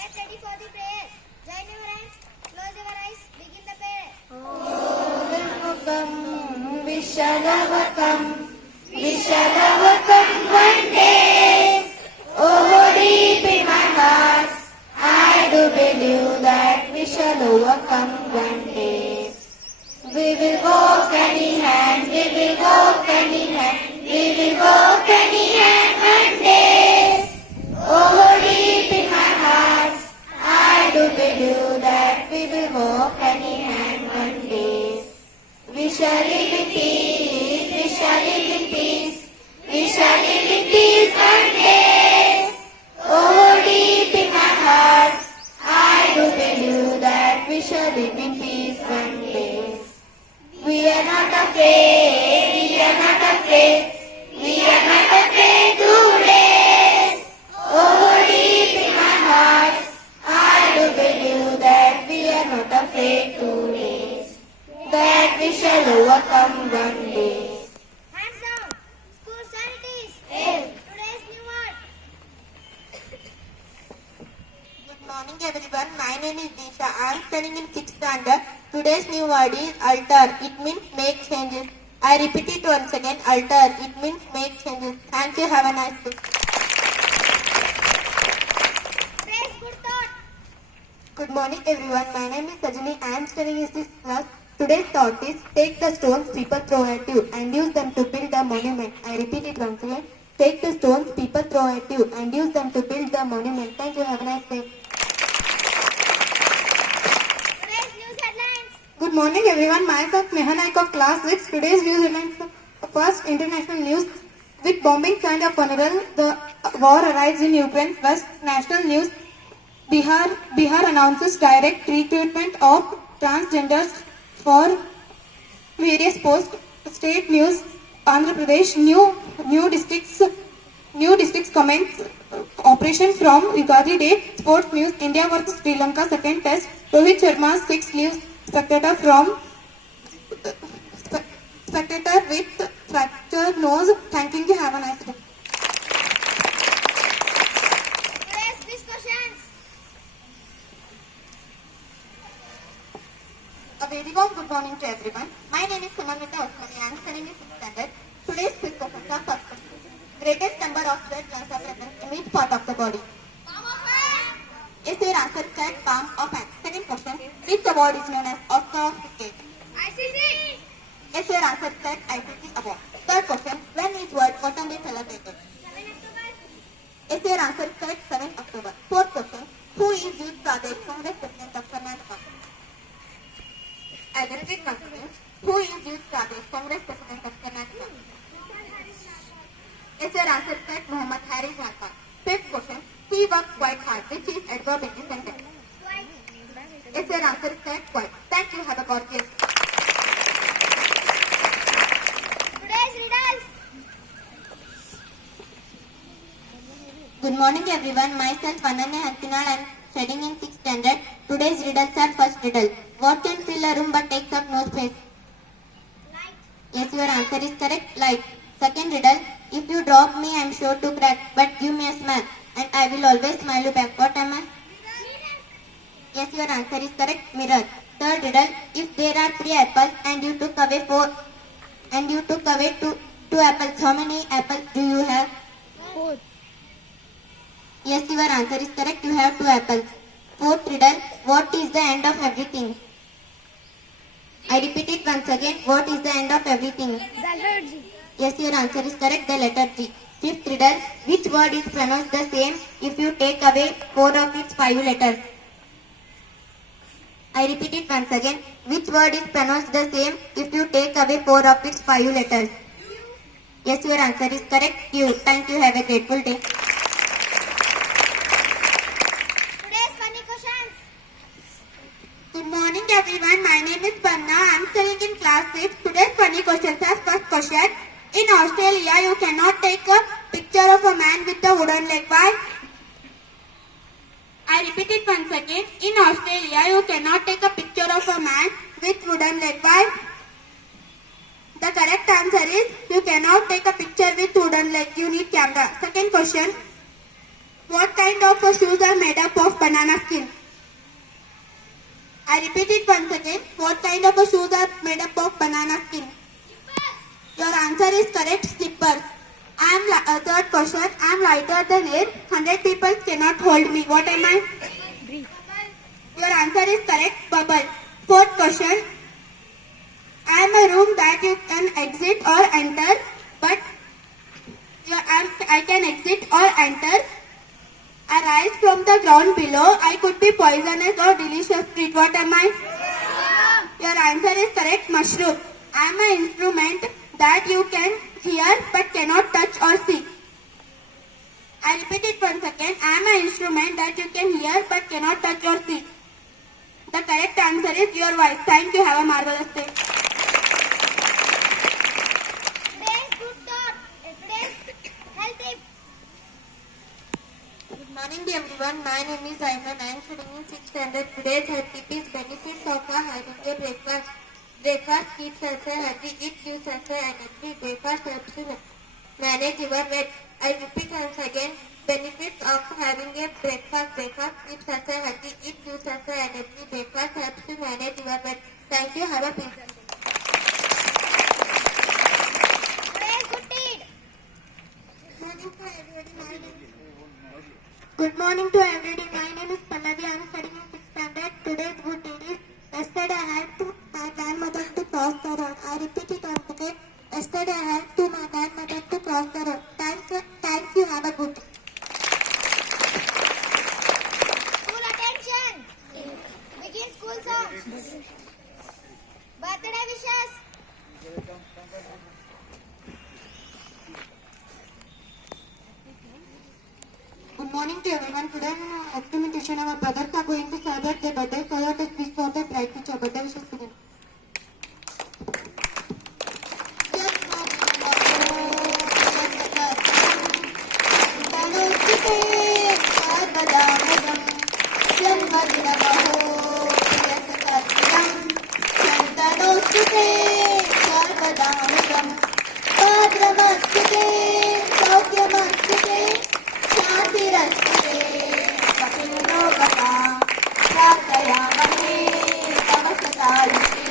Get ready for the prayer. Join your hands, close your eyes, begin the prayer. Vishalavakam, Vishalavakam one day. Oh, deep in my heart, I do believe that we shall overcome one day. We will walk hand in hand, we will walk hand in hand, we will walk hand in hand one day. Oh, deep in my heart, I do believe that we will walk hand in hand one day. We shall live in peace, we shall live in peace, we shall live in peace one day. Oh, deep in my heart, I do believe that we shall live in peace one day. We are not afraid, we are not afraid, we are not afraid today. Oh, deep in my heart, I do believe that we are not afraid today. That we shall overcome one day. Hands down. School sanities. Today's new word. Good morning everyone. My name is Disha. I am studying in 6th standard. Today's new word is alter. It means make changes. I repeat it once again. Alter. It means make changes. Thank you. Have a nice day. Praise good thought. Good morning everyone. My name is Sajini. I am studying in 6th class. Today's thought is take the stones people throw at you and use them to build a monument. I repeat it once again. Take the stones people throw at you and use them to build the monument. Thank you. Have a nice day. Today's news headlines. Good morning everyone. Myself Neha Naik of class 6. Today's news headlines. First, international news. With bombing kind of funeral, the war arrives in Ukraine. First, national news. Bihar announces direct recruitment of transgenders for various posts. State news. Andhra Pradesh new districts commence operation from Ugadi Day. Sports news. India vs Sri Lanka second test. Rohit Sharma 6 leaves spectator with fractured nose. Thanking you. Have a nice day. Today's quiz questions. A very warm good morning to everyone. My name is Sumanita Osmani. I am studying in 6th standard. Today's quiz questions are first question. Greatest number of blood vessels are present in which part of the body? Palm of hand. Is your answer correct? Palm of hand. Second question. Which award is known as Oscar of cricket? ICC. Is your answer correct? ICC award. Third question. When is World Cotton Day celebrated? 7 October. Is your answer correct? 7 October. Fourth question. Who is Youth Pradesh Congress President of Karnataka? I will repeat once again. Who is Youth Pradesh Congress President of Karnataka? Is your answer correct? Muhammad Haris Khan. Fifth question. He worked quite hard. Which is adverb in the sentence? Is your answer correct? Quite. Thank you. Have a gorgeous. Today's riddles. Good morning everyone. Myself Ananya Hankinal. I am studying in 6th standard. Today's riddles are first riddle. What can fill a room but takes up no space? Light. Yes, your answer is correct. Light. Second riddle. If you drop me, I am sure to crack, but give me a smile, and I will always smile you back. What am I? Yes, your answer is correct. Mirror. Third riddle. If there are 3 apples and you took away 2 apples, how many apples do you have? 4. Yes, your answer is correct. You have 2 apples. Fourth riddle. What is the end of everything? I repeat it once again. What is the end of everything? The letter G. Yes, your answer is correct. The letter G. Fifth riddle. Which word is pronounced the same if you take away 4 of its 5 letters? I repeat it once again. Which word is pronounced the same if you take away 4 of its 5 letters? Yes, your answer is correct. Q. Thank you. Have a grateful day. Today's funny questions. Good morning everyone. My name is Panna. I am studying in class 6. Today's funny questions are first question. In Australia, you cannot take a picture of a man with a wooden leg. Why? I repeat it once again. In Australia, you cannot take a picture of a man with wooden leg. Why? The correct answer is you cannot take a picture with wooden leg. You need camera. Second question. What kind of shoes are made up of banana skin? I repeat it once again. What kind of shoes are made up of banana skin? Your answer is correct, slippers. Third question. I am lighter than air. 100 people cannot hold me. What am I? Your answer is correct, bubble. Fourth question. I am a room that you can exit or enter, but I can exit or enter. I rise from the ground below. I could be poisonous or delicious treat. What am I? Your answer is correct, mushroom. I am an instrument that you can hear but cannot touch or see. I repeat it once again. I am an instrument that you can hear but cannot touch or see. The correct answer is your voice. Thank you. Have a marvelous day. Today's good thought. Today's health tip. Good morning to everyone. My name is Ayman. I am studying in 6th standard. Today's health tip is benefits of having a breakfast. Breakfast keeps us healthy. It gives us energy. Breakfast helps to manage your weight. I repeat once again. Benefits of having a breakfast. Breakfast keeps us healthy. It gives us energy. Breakfast helps to manage your weight. Thank you. Have a pleasant day. Today's good deed. Good morning to everybody. My name is Pallavi. I am studying in 6th standard. Today's good deed is yesterday I helped to my grandmother to cross the road. I repeat it once again. Yesterday I helped to my grandmother to cross the road. Thank you. Have a good day. School attention. Begin school song. Birthday wishes. Good morning to everyone. Today in experimentation our brothers are going to celebrate their birthday. So let us wish for their bright future. Birthday wishes to them. Namaste.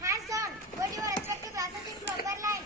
Hands down. Go to your respective classes in proper line.